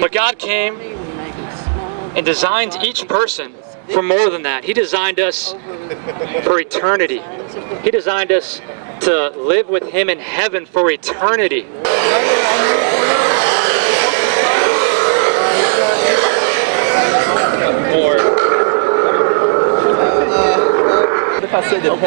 But God came and designed each person for more than that. He designed us for eternity. He designed us to live with Him in heaven for eternity. What if I said that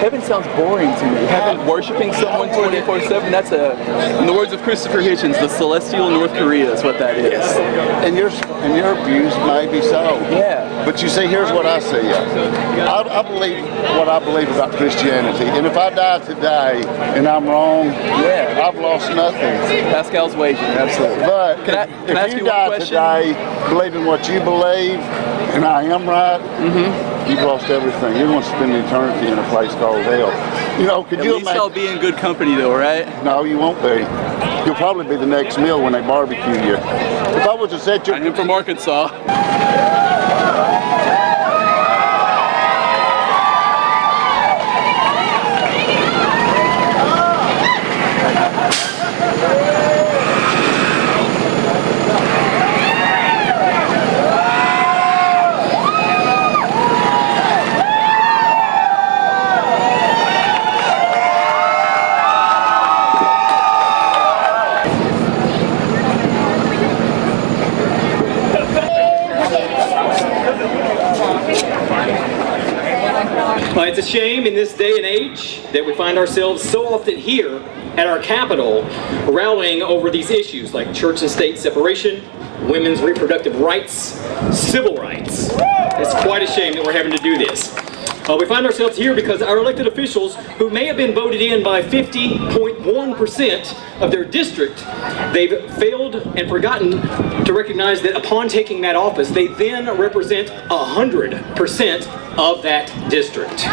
heaven sounds boring to me? Heaven, worshiping someone 24/7, that's in the words of Christopher Hitchens, the celestial North Korea is what that is. And your views may be so. Yeah. But you see, here's what I see. I believe what I believe about Christianity. And if I die today and I'm wrong, Yeah. I've lost nothing. Pascal's wager, absolutely. But Can I ask if you you one die question? today believing what you believe, and I am right, you've lost everything. You're going to spend eternity in a place called hell. You know, could At you least imagine? I'll be in good company though, right? No, you won't be. You'll probably be the next meal when they barbecue you. If I was to set your... I am from Arkansas. It's a shame in this day and age that we find ourselves so often here at our capital rallying over these issues like church and state separation, women's reproductive rights, civil rights. It's quite a shame that we're having to do this. We find ourselves here because our elected officials, who may have been voted in by 50.1% of their district, they've failed and forgotten to recognize that upon taking that office, they then represent 100% of that district.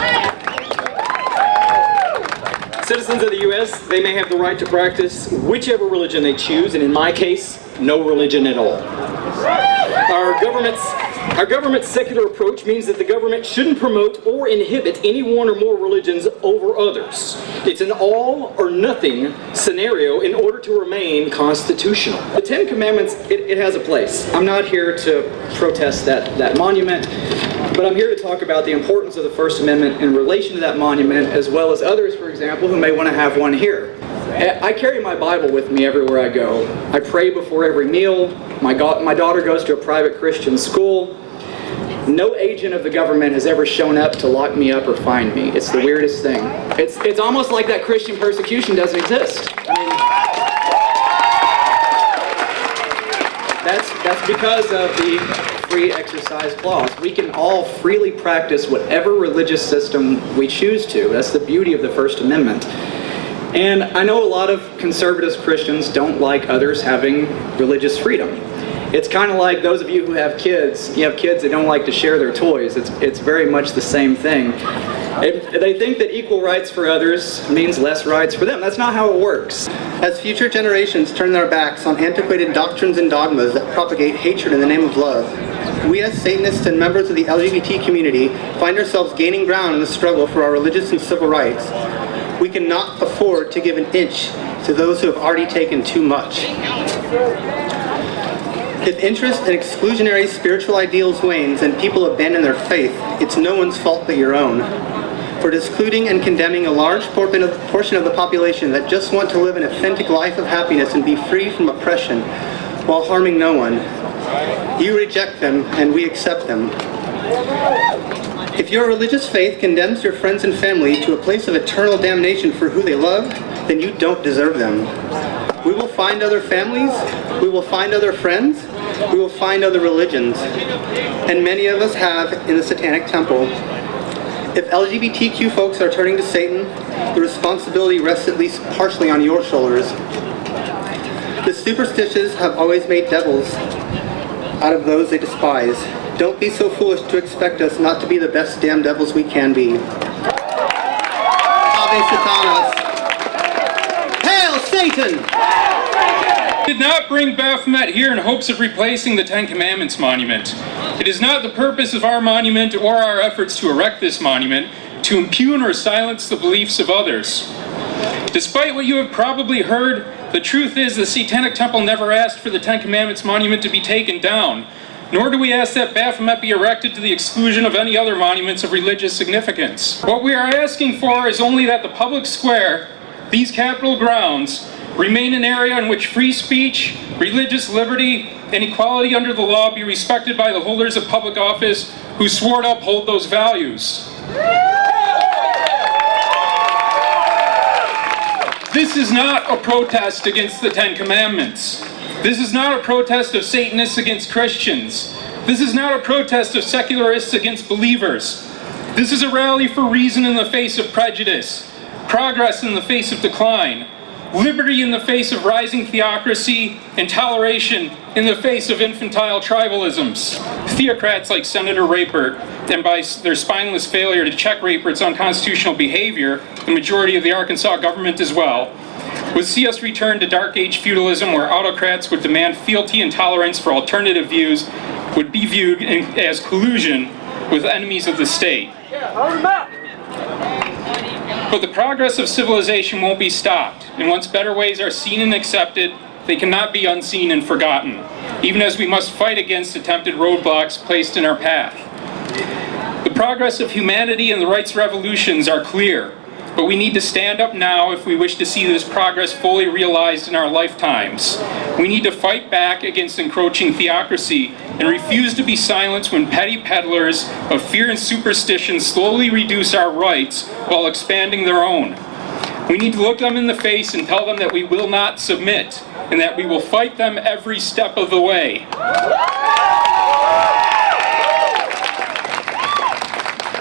Citizens of the U.S., they may have the right to practice whichever religion they choose, and in my case, no religion at all. Our government's secular approach means that the government shouldn't promote or inhibit any one or more religions over others. It's an all or nothing scenario in order to remain constitutional. The Ten Commandments, it has a place. I'm not here to protest that monument, but I'm here to talk about the importance of the First Amendment in relation to that monument, as well as others, for example, who may want to have one here. I carry my Bible with me everywhere I go. I pray before every meal. My daughter goes to a private Christian school. No agent of the government has ever shown up to lock me up or find me. It's the weirdest thing. It's almost like that Christian persecution doesn't exist. I mean, that's because of the free exercise clause. We can all freely practice whatever religious system we choose to. That's the beauty of the First Amendment. And I know a lot of conservative Christians don't like others having religious freedom. It's kind of like those of you who have kids. You have kids that don't like to share their toys. It's very much the same thing. They think that equal rights for others means less rights for them. That's not how it works. As future generations turn their backs on antiquated doctrines and dogmas that propagate hatred in the name of love, we as Satanists and members of the LGBT community find ourselves gaining ground in the struggle for our religious and civil rights. We cannot afford to give an inch to those who have already taken too much. If interest in exclusionary spiritual ideals wanes and people abandon their faith, it's no one's fault but your own. For excluding and condemning a large portion of the population that just want to live an authentic life of happiness and be free from oppression while harming no one, you reject them and we accept them. If your religious faith condemns your friends and family to a place of eternal damnation for who they love, then you don't deserve them. We will find other families, we will find other friends, we will find other religions, and many of us have in the Satanic Temple. If LGBTQ folks are turning to Satan, the responsibility rests at least partially on your shoulders. The superstitious have always made devils out of those they despise. Don't be so foolish to expect us not to be the best damn devils we can be. Ave Satanas. Hail Satan! Did not bring Baphomet here in hopes of replacing the Ten Commandments monument. It is not the purpose of our monument or our efforts to erect this monument to impugn or silence the beliefs of others. Despite what you have probably heard, The truth is, the Satanic Temple never asked for the Ten Commandments monument to be taken down, nor do we ask that Baphomet be erected to the exclusion of any other monuments of religious significance. What we are asking for is only that the public square, these Capitol grounds, remain an area in which free speech, religious liberty, and equality under the law be respected by the holders of public office who swore to uphold those values. This is not a protest against the Ten Commandments. This is not a protest of Satanists against Christians. This is not a protest of secularists against believers. This is a rally for reason in the face of prejudice, progress in the face of decline, liberty in the face of rising theocracy, and toleration in the face of infantile tribalisms. Theocrats like Senator Rapert, and by their spineless failure to check Rapert's unconstitutional behavior, the majority of the Arkansas government as well, would see us return to dark age feudalism where autocrats would demand fealty and tolerance for alternative views would be viewed as collusion with enemies of the state. But the progress of civilization won't be stopped, and once better ways are seen and accepted, they cannot be unseen and forgotten, even as we must fight against attempted roadblocks placed in our path. The progress of humanity and the rights revolutions are clear, but we need to stand up now if we wish to see this progress fully realized in our lifetimes. We need to fight back against encroaching theocracy and refuse to be silenced when petty peddlers of fear and superstition slowly reduce our rights while expanding their own. We need to look them in the face and tell them that we will not submit and that we will fight them every step of the way.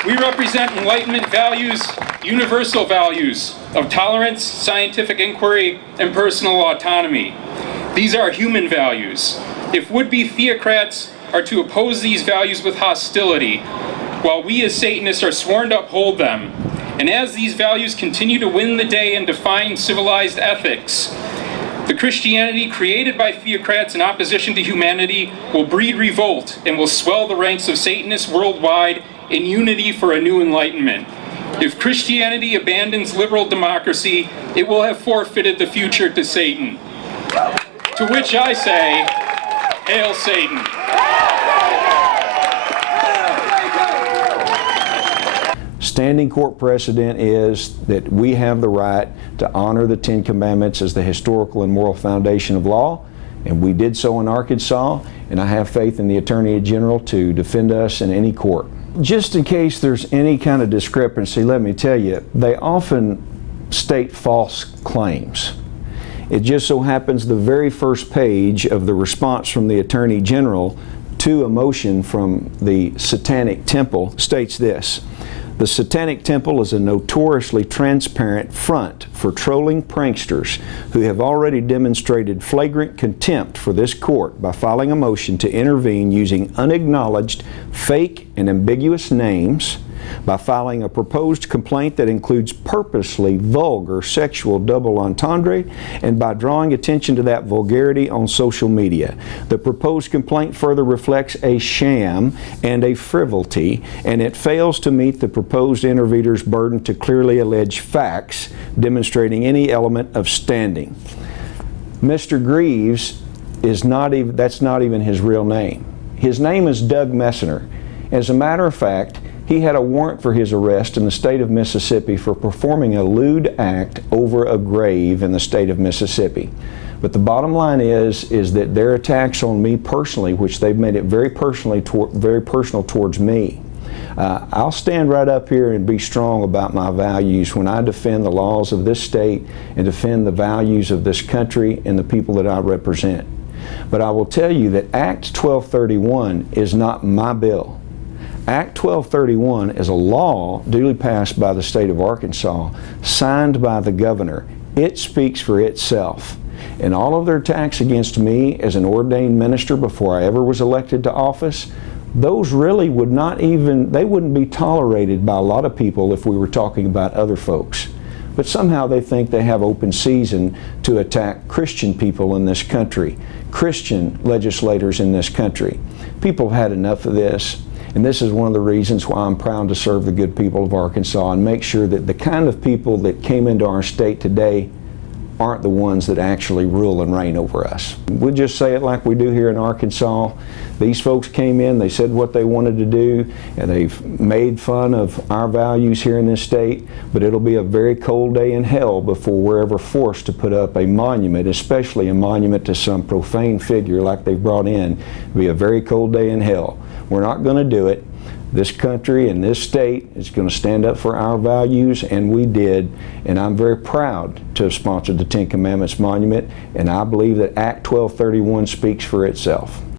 We represent Enlightenment values, universal values of tolerance, scientific inquiry, and personal autonomy. These are human values. If would-be theocrats are to oppose these values with hostility, while we as Satanists are sworn to uphold them, and as these values continue to win the day and define civilized ethics, the Christianity created by theocrats in opposition to humanity will breed revolt and will swell the ranks of Satanists worldwide in unity for a new enlightenment. If Christianity abandons liberal democracy, it will have forfeited the future to Satan. To which I say, Hail Satan. Standing court precedent is that we have the right to honor the Ten Commandments as the historical and moral foundation of law, and we did so in Arkansas, and I have faith in the Attorney General to defend us in any court. Just in case there's any kind of discrepancy, let me tell you, they often state false claims. It just so happens the very first page of the response from the Attorney General to a motion from the Satanic Temple states this: the Satanic Temple is a notoriously transparent front for trolling pranksters who have already demonstrated flagrant contempt for this court by filing a motion to intervene using unacknowledged, fake, and ambiguous names, by filing a proposed complaint that includes purposely vulgar sexual double entendre, and by drawing attention to that vulgarity on social media. The proposed complaint further reflects a sham and a frivolity, and it fails to meet the proposed intervener's burden to clearly allege facts demonstrating any element of standing. Mr. Greaves is that's not even his real name. His name is Doug Messner. As a matter of fact, he had a warrant for his arrest in the state of Mississippi for performing a lewd act over a grave in the state of Mississippi. But the bottom line is that their attacks on me personally, which they've made it very personal towards me. I'll stand right up here and be strong about my values when I defend the laws of this state and defend the values of this country and the people that I represent. But I will tell you that Act 1231 is not my bill. Act 1231 is a law duly passed by the state of Arkansas, signed by the governor. It speaks for itself. And all of their attacks against me as an ordained minister before I ever was elected to office, those really they wouldn't be tolerated by a lot of people if we were talking about other folks. But somehow they think they have open season to attack Christian people in this country, Christian legislators in this country. People have had enough of this. And this is one of the reasons why I'm proud to serve the good people of Arkansas and make sure that the kind of people that came into our state today aren't the ones that actually rule and reign over us. We'll just say it like we do here in Arkansas. These folks came in, they said what they wanted to do, and they've made fun of our values here in this state, but it'll be a very cold day in hell before we're ever forced to put up a monument, especially a monument to some profane figure like they brought in. It'll be a very cold day in hell. We're not going to do it. This country and this state is going to stand up for our values, and we did, and I'm very proud to have sponsored the Ten Commandments Monument, and I believe that Act 1231 speaks for itself.